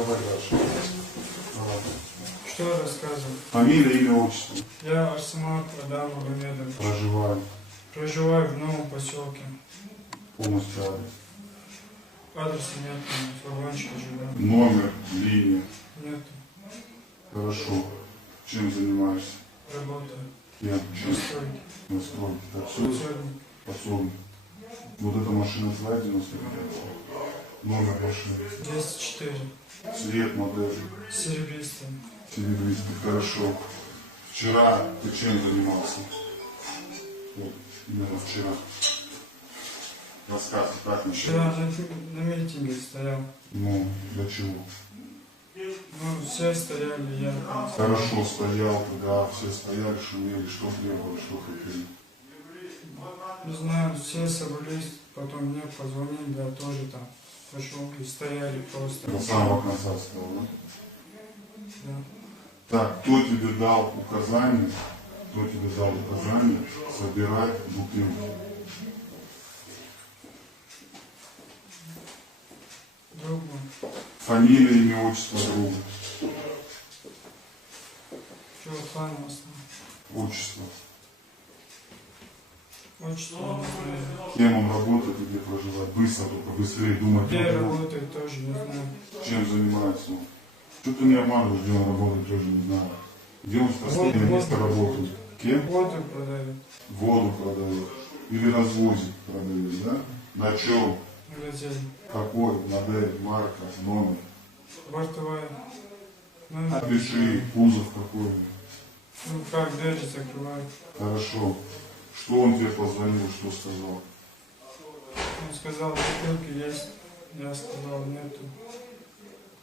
Давай дальше. Давай. Что рассказывать? Фамилия, имя, отчество. Я Арсамак Адам Магомедович. Проживаю. В новом поселке. Полностью адрес. Адреса нет, в вагончике живем. Номер, линия. Нет, Хорошо. Чем занимаешься? работаю. Я чем? Стройки. На стройке. Так, все? Подсольник. Подсобник. Вот эта машина твоя 95. Номер машины. 204. Цвет, модель. Серебристый. Серебристый. Хорошо. Вчера ты чем занимался? Вот, именно вчера. Рассказывай, как Вчера началось. на митинге стоял. Ну, для чего? Ну, все стояли, я там. Хорошо стоял, когда все стояли, шумели, что требовали, что хотели. Не знаю, все собрались, потом мне позвонили, я тоже там пошел и стояли просто. До самого конца стоял, да? Да. Так, кто тебе дал указание собирать бутылки? Друг мой. Фамилия, имя, отчество друга. Чего Ханова стал? Отчество. Отчество не знаю. Кем он работает и где проживает? Быстро, только быстрее думать. Где надо. работает, тоже не знаю. Чем занимается он? Что ты не обманываешь, где он работает, тоже не знаю. Где он в последнее Вот. место работает? Кем? Воду продает. Воду продает. Или развозит продает, да? На чем? Магазин. Какой? Модель, марка, номер? Бортовая. Ну, Напиши, кузов какой. ну как, двери закрывают. Хорошо. Что он тебе позвонил, что сказал? Он сказал, бутылки есть. Я сказал, нету.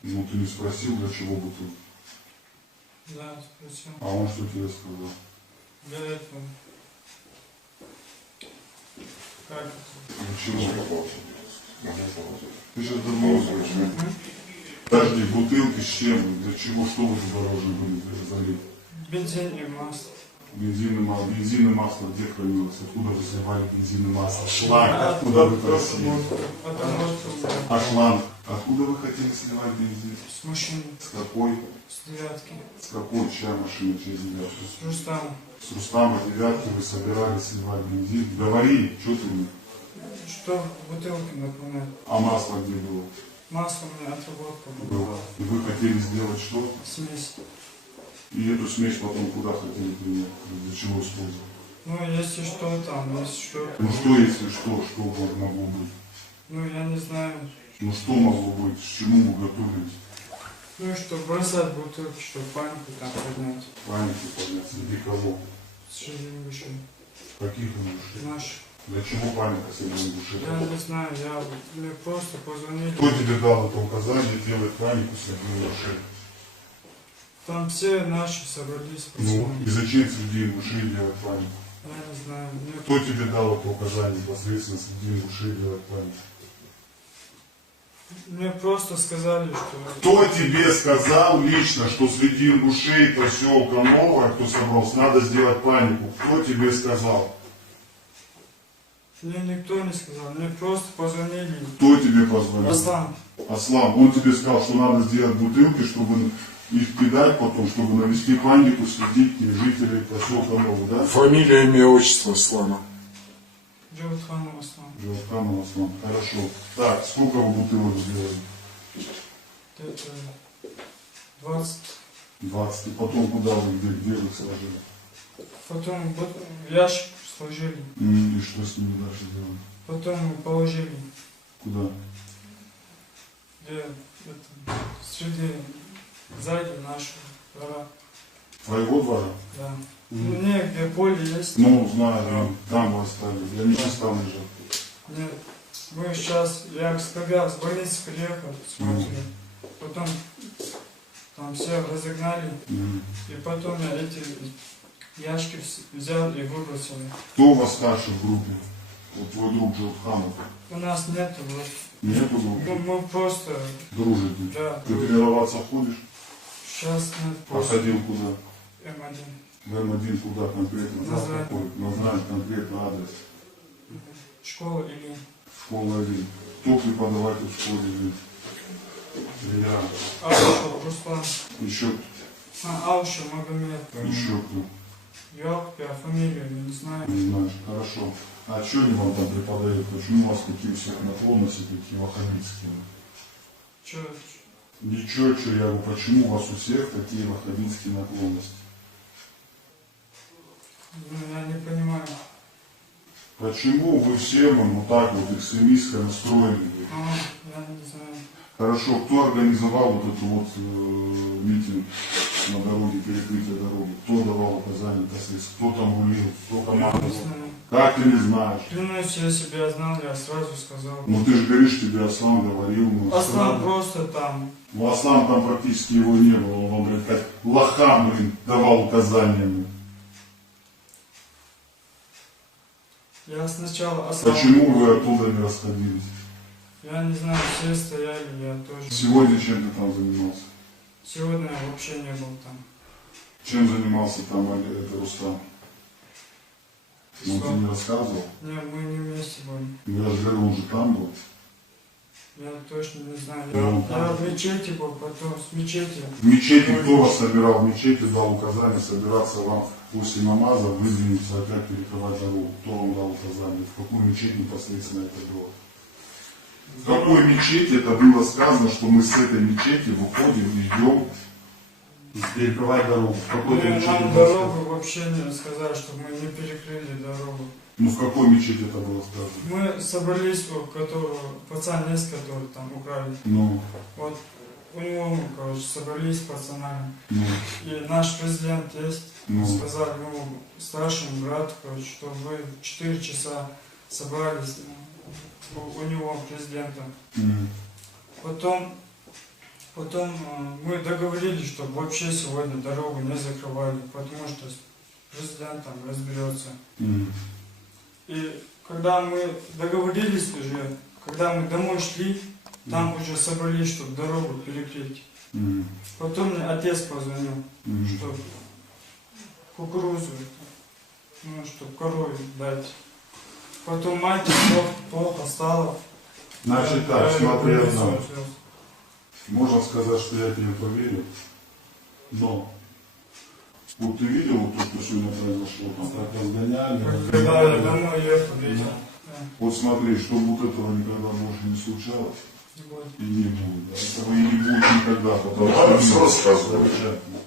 Ну ты не спросил, для чего бутылка? Да, спросил. А он что тебе сказал? Для этого. Как это? Для чего? Ты же давно слышишь. Подожди, бутылки с чем? Для чего? Что вы туда должны были залить? Бензин и масло. Бензин и масло где хранилось? Откуда вы сливали бензин и масло? Шланг откуда вы просили? Потому что А шланг откуда вы хотели сливать бензин? с машины, С какой? с девятки, С какой чья машина, чья девятка? с Рустама. С Рустама девятки вы собирались сливать бензин. Говори, что ты мне? Что бутылки наполняют? А масло где было? Масло у меня отработка была. Было. И вы хотели сделать что? Смесь. И эту смесь потом куда хотели принять? Для чего использовать? Ну, если что там, если что. Ну что, если что могло быть? Ну, я не знаю. Ну что могло быть? К чему вы готовились? Ну, что бросать бутылки, чтобы панику там поднять. Панику поднять? Среди кого? Среди души. Каких души? Наших. Для чего паника среди души? Я не знаю, мне просто позвонили. Кто тебе дал это указание делать панику среди души? Там все наши собрались. Ну, пацаны. и зачем среди души делать панику? Я не знаю. Мне Кто тебе дал это указание непосредственно среди души делать панику? Мне просто сказали, что... Кто тебе сказал лично, что среди ушей поселка Новое, кто собрался, надо сделать панику? Кто тебе сказал? Мне никто не сказал, мне просто позвонили. Кто тебе позвонил? Аслан. Аслан, он тебе сказал, что надо сделать бутылки, чтобы их кидать потом, чтобы навести панику среди жителей поселка Новый, да? Фамилия, имя, отчество Аслана. Джавадханов Аслан. Джавадханов Аслан. Хорошо. Так, сколько вы бутылок сделали? Это 20. 20. И потом куда вы, где вы их сложили? Потом в ящик сложили. И что с ними дальше делали? Потом положили. Куда? Где это, среди сзади нашего двора. Твоего двора? Да. Ну, не, где поле есть. Ну, знаю, там вы оставили. Я не там лежал. Нет. Мы сейчас, я когда с больницы приехал, смотрели. Потом там все разогнали. И потом я эти ящики взял и выбросил. Кто у вас старший в группе? Вот твой друг Джавадханов. У нас нету вот. Нету группы? Мы просто, Дружите? да. Ты тренироваться ходишь? Сейчас нет. Походил куда? М1. В М1 куда конкретно? Название. Какой? Название, конкретно адрес. Школа или... Школа 1. Кто преподаватель в школе 1? Тренера. Аушев Руслан. Еще, Аушев Магомед. еще кто? Я фамилию не знаю. Не знаешь. Хорошо. А что они вам там преподают? Почему у вас такие всех наклонности, такие ваххабитские? Че? Ничего, что я говорю, почему у вас у всех такие ваххабитские наклонности? Ну, я не понимаю. Почему вы все вот так вот экстремистско настроены? Я не знаю. Хорошо, кто организовал вот этот вот митинг на дороге, перекрытие дороги? Кто давал указания непосредственно? Кто там рулил? Кто Я командовал? не знаю. Как ты не знаешь? Клянусь, если бы я знал, я сразу сказал. Ну ты же говоришь, тебе Аслан говорил. Ну, Аслан просто там. Ну Аслан там практически его не было. Он вам, блин, как лохам, блин, давал указания. Блин. Я сначала Аслан. Почему вы оттуда не расходились? Я не знаю, все стояли, я тоже. Сегодня чем ты там занимался? Сегодня я вообще не был там. Чем занимался там это Рустам? Ну, ты не рассказывал? Нет, мы не вместе были. Ну, я же говорю, он же там был. Я точно не знаю. Ну, Я в мечети был, потом с мечети. В мечети кто вас собирал? В мечети дал указание собираться вам после намаза, выдвинуться, опять перекрывать дорогу. Кто вам дал указание? В какую мечеть непосредственно это было? В какой мечети это было сказано, что мы с этой мечети выходим и идем перекрывать дорогу? В какой-то мечети Нам было дорогу сказано? вообще не сказали, чтобы мы не перекрыли дорогу. Ну в какой мечети это было сказано? Мы собрались, пацан есть, который там украли. Ну, Вот у него мы, короче, собрались с пацанами. ну, И наш президент есть. ну. Сказали моему старшему брату, короче, что вы в 4 часа собрались у него, президента. М. Потом мы договорились, чтобы вообще сегодня дорогу не закрывали, потому что президент там разберется. М. И когда мы договорились уже, когда мы домой шли, там уже собрались, чтобы дорогу перекрыть. М. Потом мне отец позвонил, М. что кукурузу, ну, чтобы корове дать. Потом мать плохо стала. Значит так, Я смотри её одно. привез. Можно сказать, что я тебе поверю, но вот ты видел вот то, что сегодня произошло, там так разгоняли, Когда я разгоняли. домой ехал, видел. Вот смотри, чтобы вот этого никогда больше не случалось Вот. и не будет. Да, этого и не будет никогда, потому Ну, ладно, что всё рассказывай. замечательно.